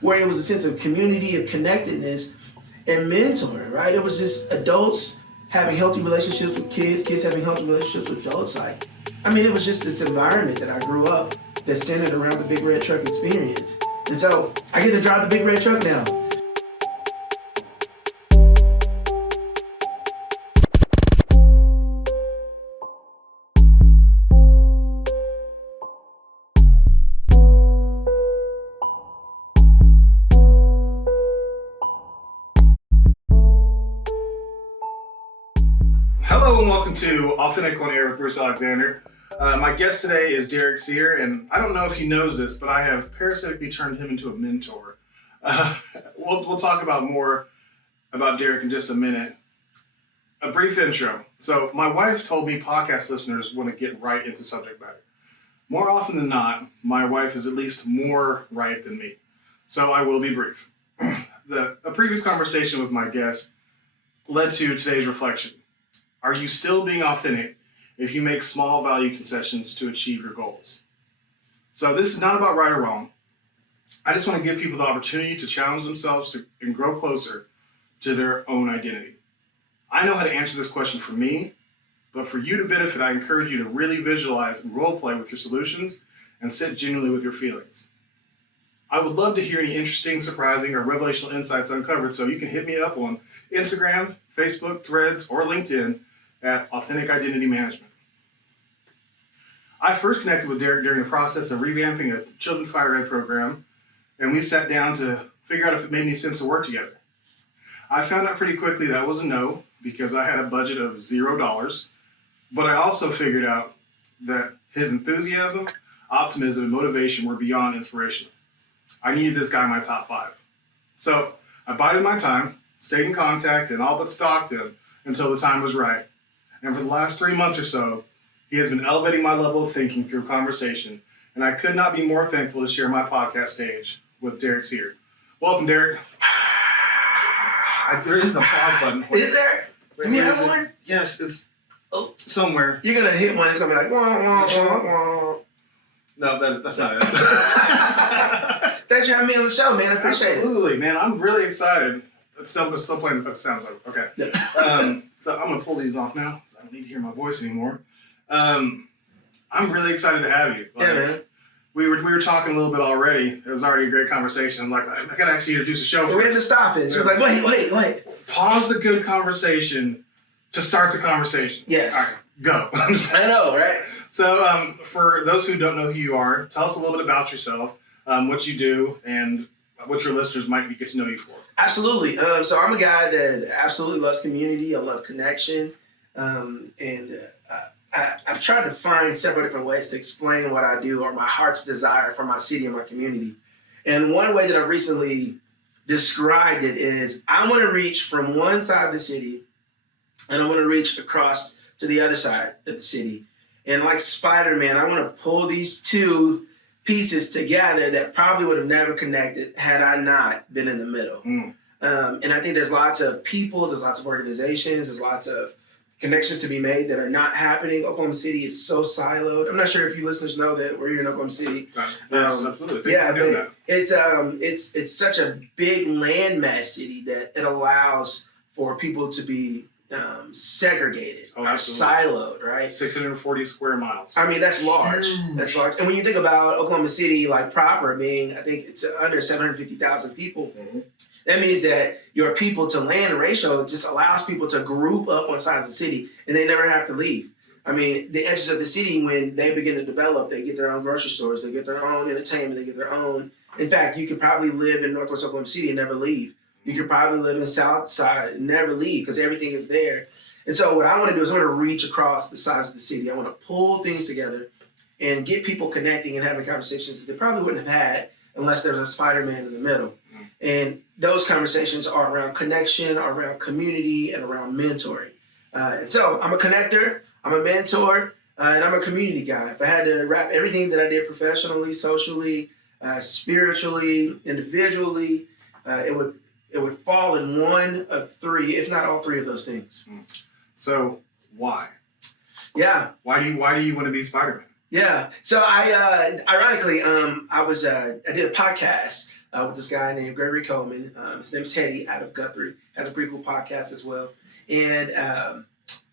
where it was a sense of community, of connectedness, and mentoring, right? It was just adults having healthy relationships with kids, kids having healthy relationships with adults. It was just this environment that I grew up that's centered around the Big Red Truck experience. And so I get to drive the Big Red Truck now. Hello and welcome to Authentic on Air with Bruce Alexander. My guest today is Derrick Sier, and I don't know if he knows this, but I have parasitically turned him into a mentor. We'll talk about more about Derrick in just a minute. A brief intro. So my wife told me podcast listeners want to get right into subject matter. More often than not, my wife is at least more right than me. So I will be brief. A previous conversation with my guest led to today's reflection. Are you still being authentic if you make small value concessions to achieve your goals? So this is not about right or wrong. I just want to give people the opportunity to challenge themselves and grow closer to their own identity. I know how to answer this question for me, but for you to benefit, I encourage you to really visualize and role play with your solutions and sit genuinely with your feelings. I would love to hear any interesting, surprising, or revelational insights uncovered, so you can hit me up on Instagram, Facebook, Threads, or LinkedIn at Authentic Identity Management. I first connected with Derrick during the process of revamping a children's fire ed program, and we sat down to figure out if it made any sense to work together. I found out pretty quickly that was a no, because I had a budget of $0, but I also figured out that his enthusiasm, optimism, and motivation were beyond inspirational. I needed this guy in my top 5. So I bided my time, stayed in contact, and all but stalked him until the time was right. And for the last 3 months or so, he has been elevating my level of thinking through conversation, and I could not be more thankful to share my podcast stage with Derrick Sier. Welcome, Derrick. There is an applause button. Is there? You have one? Yes, it's somewhere. You're going to hit one, it's going to be like, wah, wah, wah, wah. No, that's not it. Thanks for having me on the show, man. I appreciate Absolutely, man. I'm really excited. It's still playing the sounds over. Okay. it. So I'm going to pull these off now, because I don't need to hear my voice anymore. I'm really excited to have you. Yeah, man. We were talking a little bit already. It was already a great conversation. I'm like, I got to actually introduce the show. We had to stop it. She was like, wait. Pause the good conversation to start the conversation. Yes. All right, go. I know, right? So for those who don't know who you are, tell us a little bit about yourself, what you do, and what your listeners might get to know you for. Absolutely. So I'm a guy that absolutely loves community. I love connection. I've tried to find several different ways to explain what I do or my heart's desire for my city and my community. And one way that I've recently described it is I want to reach from one side of the city and I want to reach across to the other side of the city. And like Spider-Man, I want to pull these two pieces together that probably would have never connected had I not been in the middle. And I think there's lots of people, there's lots of organizations, there's lots of connections to be made that are not happening. Oklahoma City is so siloed. I'm not sure if you listeners know that we're here in Oklahoma City. Yes, absolutely. Yeah, but it's such a big landmass city that it allows for people to be segregated or siloed, right? 640 square miles. I mean, that's large. That's large. And when you think about Oklahoma City, like proper being, I think it's under 750,000 people. That means that your people to land ratio just allows people to group up on sides of the city and they never have to leave. I mean, the edges of the city, when they begin to develop, they get their own grocery stores, they get their own entertainment, they get their own. In fact, you could probably live in Northwest Oklahoma City and never leave. You could probably live in the South Side and never leave because everything is there. And so what I want to do is I want to reach across the sides of the city. I want to pull things together and get people connecting and having conversations that they probably wouldn't have had unless there was a Spider-Man in the middle. And those conversations are around connection, around community, and around mentoring. And so I'm a connector, I'm a mentor, and I'm a community guy. If I had to wrap everything that I did professionally, socially, spiritually, individually, it would fall in one of 3, if not all 3 of those things. So why? Yeah. Why do you want to be Spider-Man? Yeah. So I ironically, I did a podcast with this guy named Gregory Coleman. His name's Hetty out of Guthrie. Has a pretty cool podcast as well. And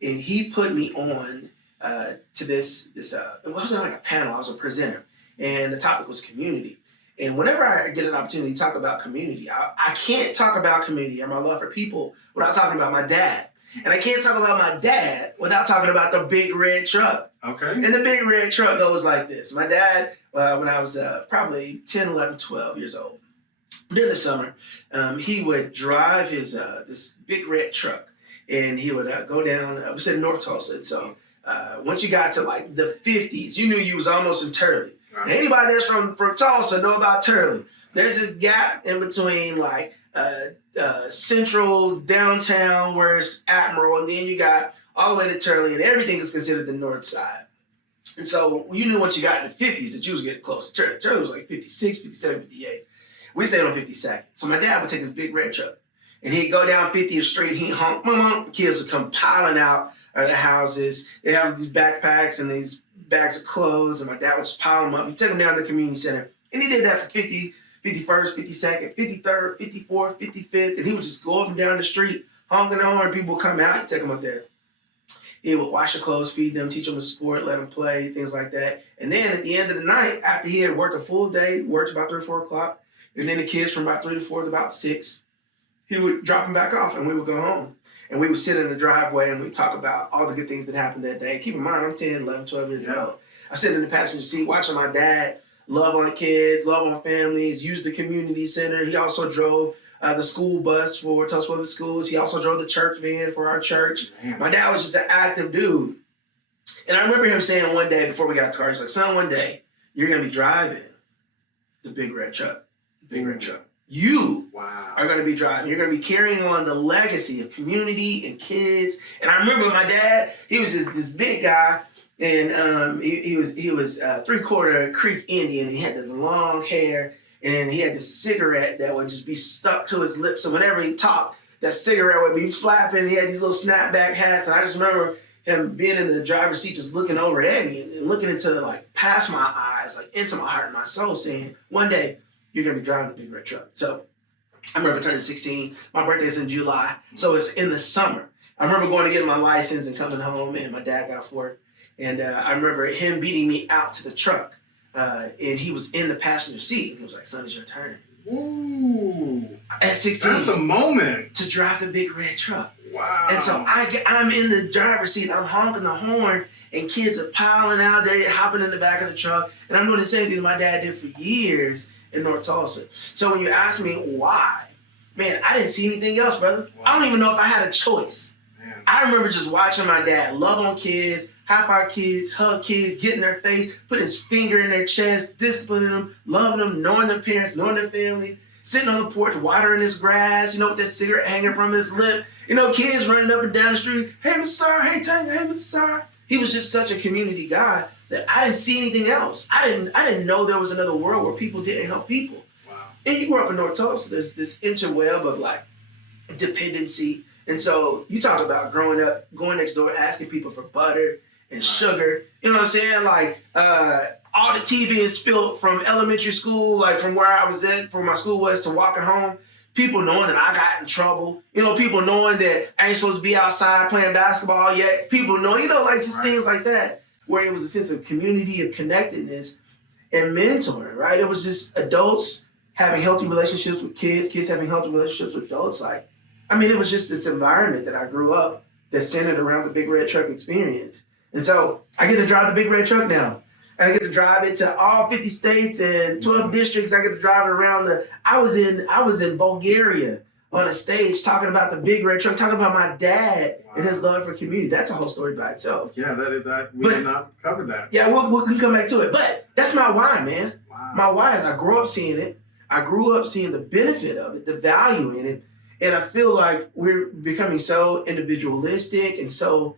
he put me on to this. It wasn't like a panel. I was a presenter, and the topic was community. And whenever I get an opportunity to talk about community, I can't talk about community or my love for people without talking about my dad. And I can't talk about my dad without talking about the big red truck. Okay. And the big red truck goes like this. My dad, when I was probably 10, 11, 12 years old, during the summer, he would drive his this big red truck. And he would go down, we said North Tulsa. And so once you got to like the 50s, you knew you was almost in Turley. Right. Now, anybody that's from Tulsa know about Turley. There's this gap in between like central downtown where it's Admiral, and then you got all the way to Turley, and everything is considered the north side. And so you knew once you got in the 50s that you was getting close. Turley was like 56, 57, 58. We stayed on 52nd. So my dad would take his big red truck, and he'd go down 50th Street, he'd honk, mom, kids would come piling out of the houses. They have these backpacks and these bags of clothes, and my dad would just pile them up. He'd take them down to the community center, and he did that for 50, 51st, 52nd, 53rd, 54th, 55th, and he would just go up and down the street, honking the horn. People would come out and take them up there. He would wash their clothes, feed them, teach them to sport, let them play, things like that. And then at the end of the night, after he had worked a full day, worked about 3 or 4 o'clock, and then the kids from about 3 to 4 to about 6, he would drop them back off, and we would go home. And we would sit in the driveway, and we'd talk about all the good things that happened that day. Keep in mind, I'm 10, 11, 12 years old. I'm sitting in the passenger seat watching my dad love on kids, love on families, use the community center. He also drove the school bus for Tulsa Public Schools. He also drove the church van for our church. Man. My dad was just an active dude. And I remember him saying one day before we got to the car, he's like, son, one day you're going to be driving the big red truck. Big red truck. You are going to be driving. You're going to be carrying on the legacy of community and kids. And I remember my dad, he was this big guy. And he was 3/4 Creek Indian. He had this long hair, and he had this cigarette that would just be stuck to his lips. So whenever he talked, that cigarette would be flapping. He had these little snapback hats, and I just remember him being in the driver's seat, just looking over at me and looking into like past my eyes, like into my heart and my soul, saying, "One day you're gonna be driving a big red truck." So I remember turning 16. My birthday's in July, so it's in the summer. I remember going to get my license and coming home, and my dad got off work. And I remember him beating me out to the truck, and he was in the passenger seat. And he was like, son, it's your turn. Ooh. At 16. That's a moment. To drive the big red truck. Wow. And so I'm in the driver's seat. I'm honking the horn, and kids are piling out there, hopping in the back of the truck. And I'm doing the same thing my dad did for years in North Tulsa. So when you ask me why, man, I didn't see anything else, brother. Wow. I don't even know if I had a choice. Man. I remember just watching my dad love on kids, high five kids, hug kids, get in their face, put his finger in their chest, disciplining them, loving them, knowing their parents, knowing their family, sitting on the porch, watering his grass, with that cigarette hanging from his lip. Kids running up and down the street. Hey, Mr. Sir, hey, Tank, hey, Mr. Sir. He was just such a community guy that I didn't see anything else. I didn't know there was another world where people didn't help people. Wow. And you grew up in North Tulsa. There's this interweb of like dependency. And so you talk about growing up, going next door, asking people for butter and sugar. You know what I'm saying? Like all the tea being spilled from elementary school, like from where I was at, from my school was to walking home. People knowing that I got in trouble. People knowing that I ain't supposed to be outside playing basketball yet. People knowing, like just things like that, where it was a sense of community, of connectedness, and mentoring, right? It was just adults having healthy relationships with kids, kids having healthy relationships with adults. It was just this environment that I grew up that centered around the big red truck experience. And so I get to drive the big red truck now. And I get to drive it to all 50 states and 12 districts. I get to drive it around I was in Bulgaria on a stage talking about the big red truck, talking about my dad and his love for community. That's a whole story by itself. Yeah, we did not cover that. Yeah, we can come back to it. But that's my why, man. Wow. My why is I grew up seeing it. I grew up seeing the benefit of it, the value in it. And I feel like we're becoming so individualistic and so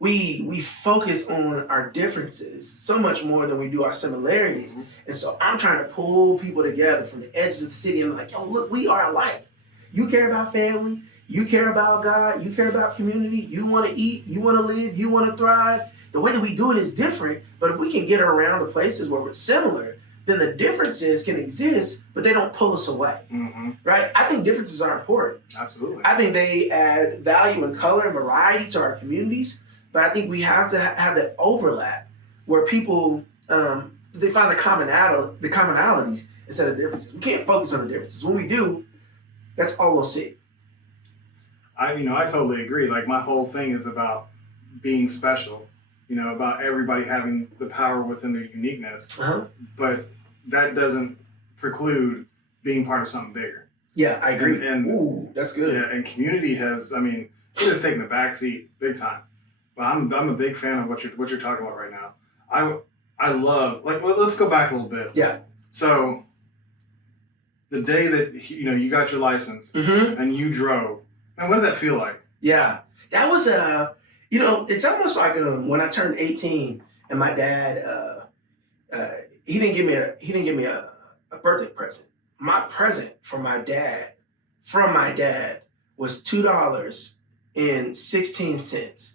we focus on our differences so much more than we do our similarities. Mm-hmm. And so I'm trying to pull people together from the edges of the city and I'm like, yo, look, we are alike. You care about family. You care about God. You care about community. You want to eat. You want to live. You want to thrive. The way that we do it is different, but if we can get around the places where we're similar, then the differences can exist, but they don't pull us away, right? I think differences are important. Absolutely. I think they add value and color and variety to our communities, but I think we have to have that overlap where people, they find the commonalities instead of differences. We can't focus on the differences. When we do, that's all we'll see. I totally agree. Like, my whole thing is about being special, about everybody having the power within their uniqueness. But that doesn't preclude being part of something bigger. Yeah, I agree. And ooh, that's good. Yeah, and community has, it has taken the back seat big time. But I'm a big fan of what you're talking about right now. I love, like, let's go back a little bit. Yeah. So the day that you got your license and you drove, man, what did that feel like? Yeah, that was it's almost like when I turned 18 and my dad he didn't give me a birthday present. My present from my dad was $2.16.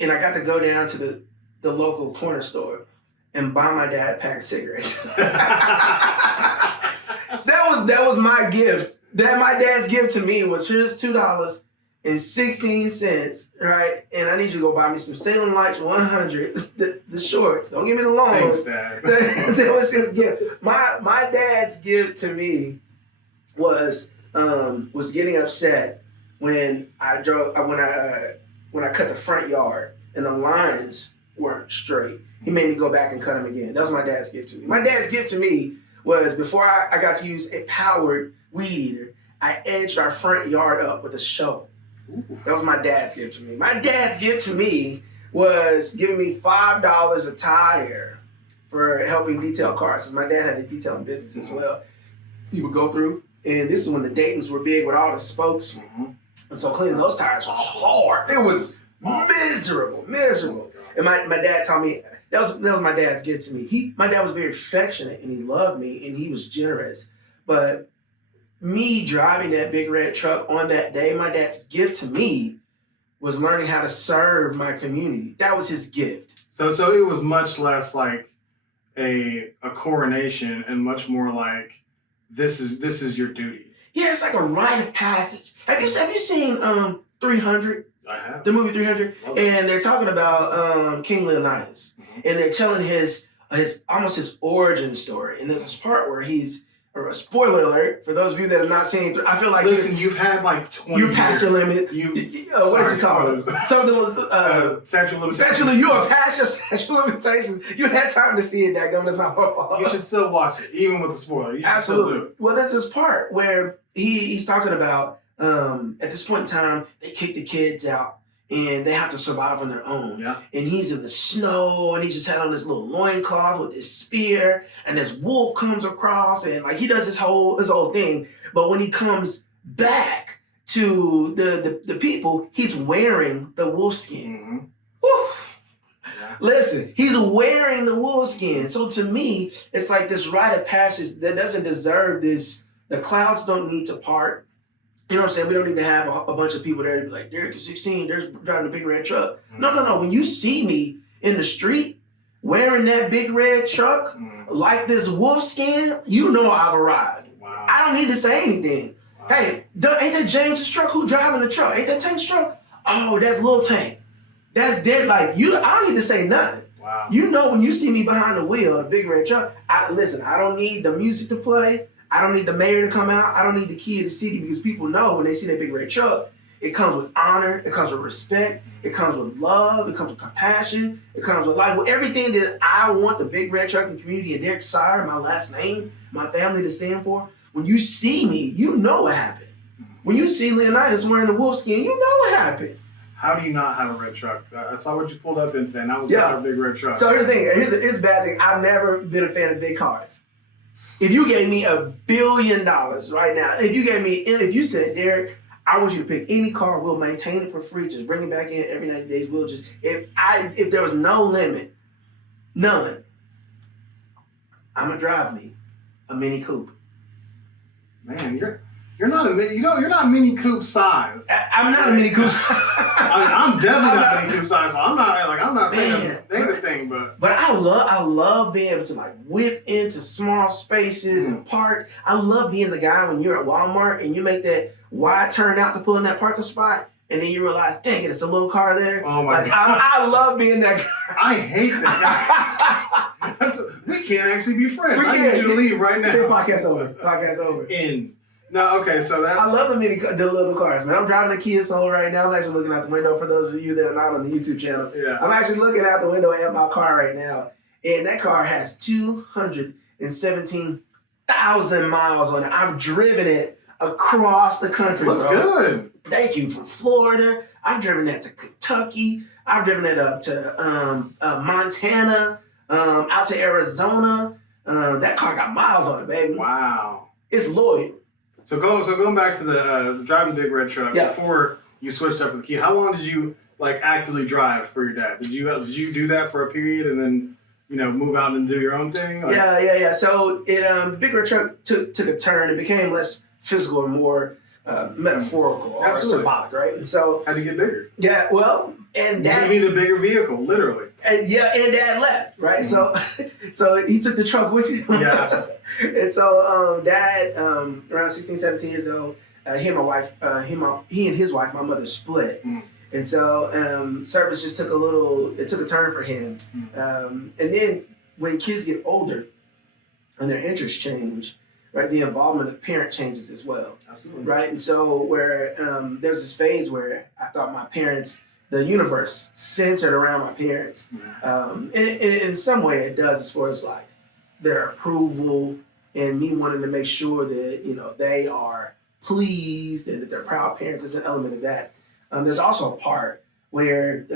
And I got to go down to the local corner store and buy my dad a pack of cigarettes. That was my gift. That my dad's gift to me was, here's $2.16, right? And I need you to go buy me some Salem Lights 100, the shorts. Don't give me the long Thanks, ones. Dad. That was his gift. My dad's gift to me was getting upset when I cut the front yard and the lines weren't straight. He made me go back and cut them again. That was my dad's gift to me. My dad's gift to me was, before I got to use a powered weed eater, I edged our front yard up with a shovel. Ooh. That was my dad's gift to me. My dad's gift to me was giving me $5 a tire for helping detail cars. Because my dad had a detailing business as well. He would go through, and this is when the Daytons were big with all the spokes. And so cleaning those tires was hard. It was miserable. And my dad taught me, that was my dad's gift to me. My dad was very affectionate, and he loved me, and he was generous. But me driving that big red truck on that day, my dad's gift to me was learning how to serve my community. That was his gift. So it was much less like a coronation and much more like, this is your duty. Yeah, it's like a rite of passage. Have you seen 300? I have. The movie 300? And they're talking about King Leonidas. And they're telling his origin story. And there's this part where a spoiler alert for those of you that have not seen it. I feel like you've had like 20 you passed your limit. What is it called? Something statute of limitations. You are past your statute of limitations. You had time to see it. That's not my fault. You should still watch it, even with the spoiler. Absolutely. Well, that's this part where he's talking about at this point in time they kick the kids out. And they have to survive on their own. Yeah. And he's in the snow, and he just had on this little loincloth with this spear, and this wolf comes across, and like he does his whole thing. But when he comes back to the people, he's wearing the wolf skin. Yeah. Listen, he's wearing the wolf skin. So to me, it's like this rite of passage that doesn't deserve this. The clouds don't need to part. You know what I'm saying? We don't need to have a bunch of people there to be like, Derrick is 16, there's driving a big red truck. No. When you see me in the street wearing that big red truck, like this wolf skin, you know I've arrived. Wow. I don't need to say anything. Wow. Hey, ain't that James' truck? Who driving the truck? Ain't that Tank's truck? Oh, that's Lil Tank. That's Derrick. Like, I don't need to say nothing. Wow. You know when you see me behind the wheel of a big red truck, I don't need the music to play. I don't need the mayor to come out. I don't need the key of the city, because people know when they see that big red truck, it comes with honor, it comes with respect, it comes with love, it comes with compassion, it comes with with everything that I want the big red truck and community and Derrick Sier, my last name, my family to stand for. When you see me, you know what happened. When you see Leonidas wearing the wolf skin, you know what happened. How do you not have a red truck? I saw what you pulled up in today, and that was a big red truck. So here's the thing. Here's a bad thing. I've never been a fan of big cars. If you gave me $1 billion right now, if you said, Derrick, I want you to pick any car, we'll maintain it for free, just bring it back in every 90 days, we'll just, if there was no limit, none, I'm gonna drive me a Mini Coupe. Man, You're not you're not Mini Coupe size. I'm not a Mini Coupe. I'm definitely not Mini Coupe size, so I'm not saying anything, but I love being able to like whip into small spaces and park. I love being the guy when you're at Walmart and you make that wide turn out to pull in that parking spot, and then you realize, dang it, it's a little car there. Oh my God. I love being that guy. I hate that guy. We can't actually be friends. I need you to leave right now. Say podcast over. Podcast over. No, okay, so that... I love the little cars, man. I'm driving a Kia Soul right now. I'm actually looking out the window for those of you that are not on the YouTube channel. Yeah. I'm actually looking out the window at my car right now. And that car has 217,000 miles on it. I've driven it across the country, Looks good. Thank you. From Florida. I've driven that to Kentucky. I've driven it up to Montana, out to Arizona. That car got miles on it, baby. Wow. It's loyal. So going back to the driving big red truck, before you switched up with the Kia, how long did you like actively drive for your dad? Did you do that for a period and then move out and do your own thing? Like... Yeah. So the big red truck took a turn. It became less physical and more metaphorical or symbolic, right? And so had to get bigger. Yeah, well, and Dad you need a bigger vehicle, literally. And Dad left, right? Mm-hmm. So he took the truck with him. Yeah. And so Dad, around 16, 17 years old, he and my wife, he and his wife, my mother, split. Mm. And so service just took a turn for him. Mm. And then when kids get older and their interests change, right, the involvement of the parent changes as well. Absolutely. Right? And so where there's this phase where I thought my parents, the universe centered around my parents. And in some way it does, as far as like their approval and me wanting to make sure that, they are pleased and that they're proud parents. There's an element of that. There's also a part where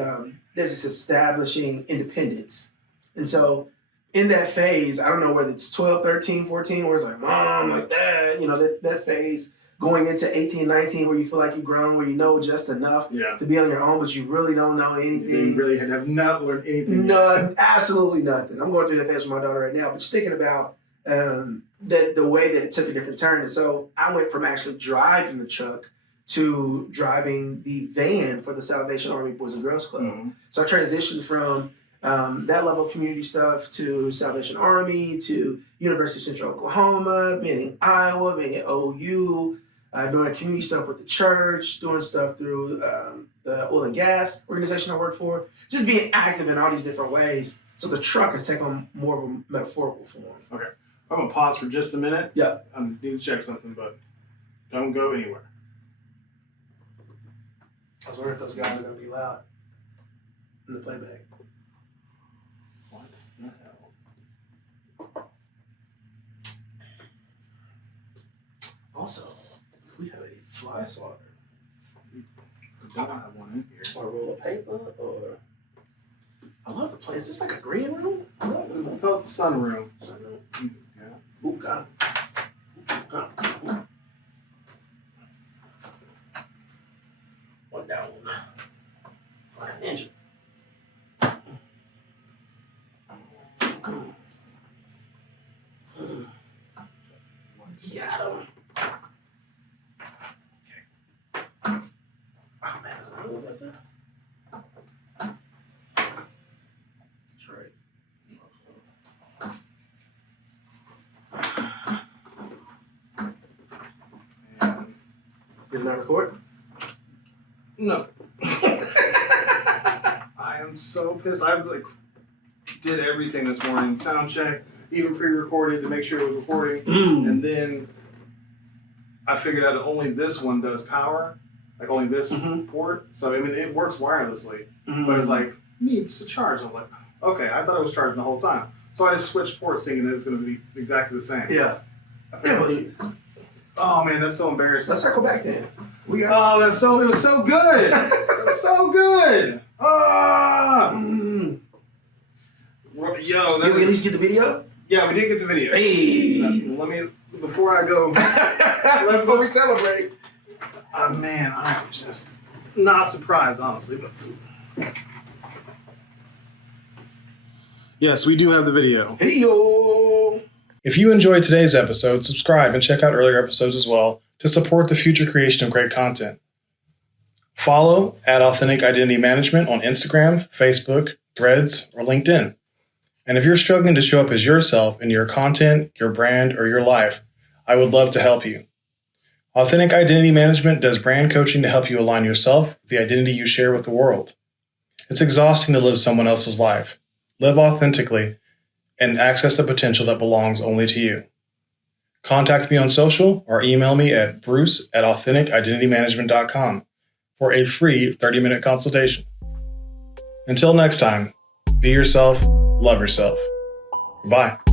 there's this establishing independence. And so in that phase, I don't know whether it's 12, 13, 14, where it's like mom, like dad, that phase, going into 18, 19, where you feel like you've grown, where you know just enough to be on your own, but you really don't know anything. You really have not learned anything. No, absolutely nothing. I'm going through that phase with my daughter right now, but just thinking about that the way that it took a different turn. And so I went from actually driving the truck to driving the van for the Salvation Army Boys and Girls Club. Mm-hmm. So I transitioned from that level of community stuff to Salvation Army, to University of Central Oklahoma, being in Iowa, being at OU, doing community stuff with the church, doing stuff through the oil and gas organization I work for, just being active in all these different ways. So the truck has taken on more of a metaphorical form. Okay. I'm going to pause for just a minute. Yeah. I need to check something, but don't go anywhere. I was wondering if those guys are going to be loud in the playback. What the hell? Also, if we have a fly swatter, we don't have one in here. Or a roll of paper, or I love the place. Is this like a green room? I love it. We call it the sunroom. Sunroom. Yeah. Ooh, got it. One down. Like an engine. Yeah. Okay. Oh man, I don't know about that. That's right. Did it not record? No. I am so pissed. I did everything this morning. Sound check, even pre-recorded to make sure it was recording. And then I figured out that only this one does power. Like only this port. So I mean it works wirelessly. But it's like needs to charge. I was like, okay, I thought it was charging the whole time. So I just switched ports thinking that it's gonna be exactly the same. Yeah. Apparently. Oh man, that's so embarrassing. Let's circle back then. It was so good. It was so good. Yo, did we at least get the video? Yeah, we did get the video. Hey, let me before I go. Before we celebrate. Man, I'm just not surprised, honestly. But yes, we do have the video. Hey yo. If you enjoyed today's episode, subscribe and check out earlier episodes as well to support the future creation of great content. Follow at Authentic Identity Management on Instagram, Facebook, Threads, or LinkedIn. And if you're struggling to show up as yourself in your content, your brand, or your life, I would love to help you. Authentic Identity Management does brand coaching to help you align yourself with the identity you share with the world. It's exhausting to live someone else's life. Live authentically and access the potential that belongs only to you. Contact me on social or email me at bruce@AuthenticIdentityManagement.com for a free 30-minute consultation. Until next time, be yourself, love yourself. Goodbye.